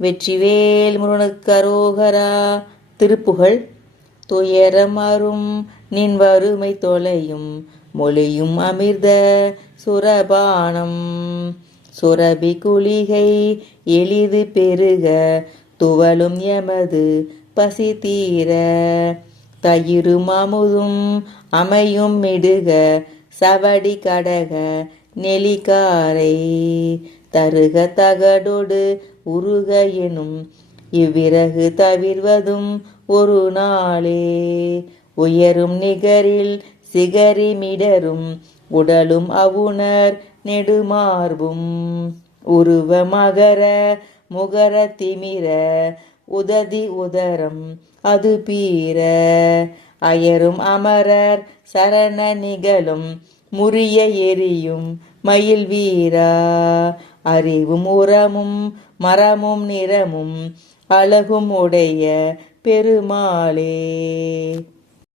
வெற்றிவேல் முருகனுக்கரோகரா. திருப்புகழ். துயரமரும் நின் வறுமை தொலையும் மொழியும் அமிர்த சுரபானம் சுரபி குளிகை எளிது பெருக துவலும் எமது பசி தீர தயிரும் அமுதும் அமையும் மிடுக சவடி கடக நெலிகாரை தருக தகடோடு உருக எனும் இவ்விறகு தவிர்வதும் ஒரு நாளே உயரும் நிகரில் சிகரி மிடரும் உடலும் அவுணர் நெடுமார்பும் உருவ மகர முகர திமிர உததி உதரம் அது பீர அயரும் அமரர் சரண நிகழும் முறிய எரியும் மயில் வீரா அறிவும் உரமும் மரமும் நிறமும் அழகும் உடைய பெருமாளே.